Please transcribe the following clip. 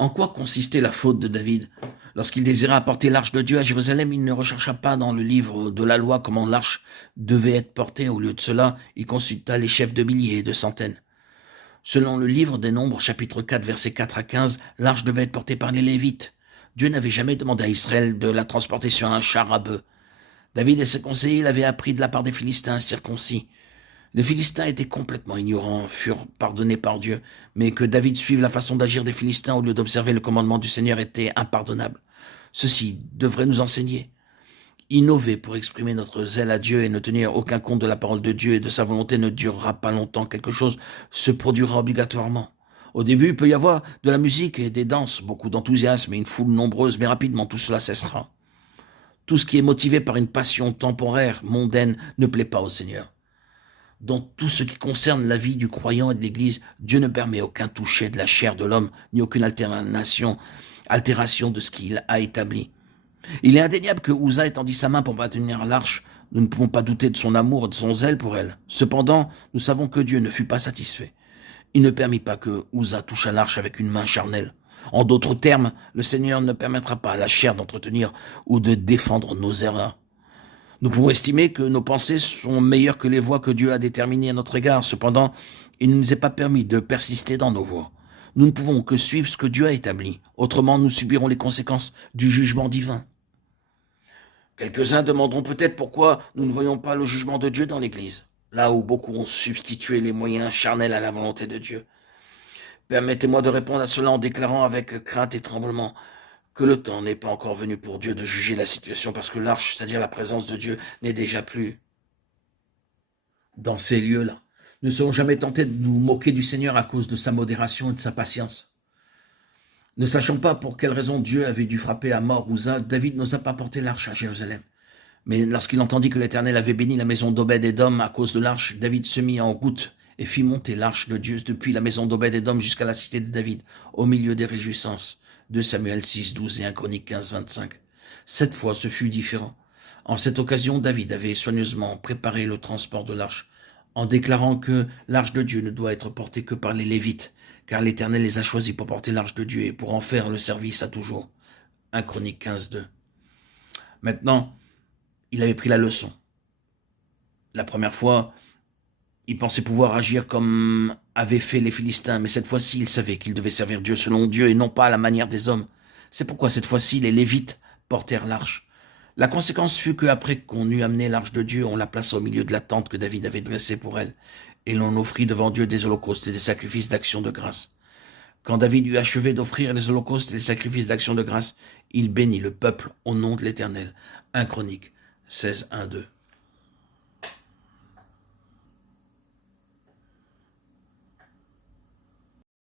En quoi consistait la faute de David? Lorsqu'il désirait apporter l'arche de Dieu à Jérusalem, il ne rechercha pas dans le livre de la loi comment l'arche devait être portée. Au lieu de cela, il consulta les chefs de milliers et de centaines. Selon le livre des Nombres, chapitre 4, versets 4 à 15, l'arche devait être portée par les Lévites. Dieu n'avait jamais demandé à Israël de la transporter sur un char à bœufs. David et ses conseillers l'avaient appris de la part des Philistins circoncis. Les Philistins étaient complètement ignorants, furent pardonnés par Dieu, mais que David suive la façon d'agir des Philistins au lieu d'observer le commandement du Seigneur était impardonnable. Ceci devrait nous enseigner. Innover pour exprimer notre zèle à Dieu et ne tenir aucun compte de la parole de Dieu et de sa volonté ne durera pas longtemps. Quelque chose se produira obligatoirement. Au début, il peut y avoir de la musique et des danses, beaucoup d'enthousiasme et une foule nombreuse, mais rapidement tout cela cessera. Tout ce qui est motivé par une passion temporaire, mondaine, ne plaît pas au Seigneur. Dans tout ce qui concerne la vie du croyant et de l'Église, Dieu ne permet aucun toucher de la chair de l'homme, ni aucune altération de ce qu'il a établi. Il est indéniable que Uza étendit sa main pour maintenir l'arche. Nous ne pouvons pas douter de son amour et de son zèle pour elle. Cependant, nous savons que Dieu ne fut pas satisfait. Il ne permit pas que Uza touche à l'arche avec une main charnelle. En d'autres termes, le Seigneur ne permettra pas à la chair d'entretenir ou de défendre nos erreurs. Nous pouvons estimer que nos pensées sont meilleures que les voies que Dieu a déterminées à notre égard. Cependant, il ne nous est pas permis de persister dans nos voies. Nous ne pouvons que suivre ce que Dieu a établi. Autrement, nous subirons les conséquences du jugement divin. Quelques-uns demanderont peut-être pourquoi nous ne voyons pas le jugement de Dieu dans l'Église, là où beaucoup ont substitué les moyens charnels à la volonté de Dieu. Permettez-moi de répondre à cela en déclarant avec crainte et tremblement que le temps n'est pas encore venu pour Dieu de juger la situation parce que l'arche, c'est-à-dire la présence de Dieu, n'est déjà plus dans ces lieux-là. Ne serons jamais tentés de nous moquer du Seigneur à cause de sa modération et de sa patience. Ne sachant pas pour quelle raison Dieu avait dû frapper à mort Uza, David n'osa pas porter l'arche à Jérusalem. Mais lorsqu'il entendit que l'Éternel avait béni la maison d'Obed-Édom à cause de l'arche, David se mit en route et fit monter l'arche de Dieu depuis la maison d'Obed-Édom jusqu'à la cité de David, au milieu des réjouissances. 2 Samuel 6, 12 et 1 Chronique 15, 25. Cette fois, ce fut différent. En cette occasion, David avait soigneusement préparé le transport de l'arche, en déclarant que l'arche de Dieu ne doit être portée que par les Lévites, car l'Éternel les a choisis pour porter l'arche de Dieu et pour en faire le service à toujours. 1 Chronique 15, 2. Maintenant, il avait pris la leçon. La première fois, il pensait pouvoir agir comme avaient fait les Philistins, mais cette fois-ci, il savait qu'il devait servir Dieu selon Dieu et non pas à la manière des hommes. C'est pourquoi cette fois-ci, les Lévites portèrent l'arche. La conséquence fut qu'après qu'on eut amené l'arche de Dieu, on la plaça au milieu de la tente que David avait dressée pour elle, et l'on offrit devant Dieu des holocaustes et des sacrifices d'action de grâce. Quand David eut achevé d'offrir les holocaustes et les sacrifices d'action de grâce, il bénit le peuple au nom de l'Éternel. 1 Chronique 16, 1, 2.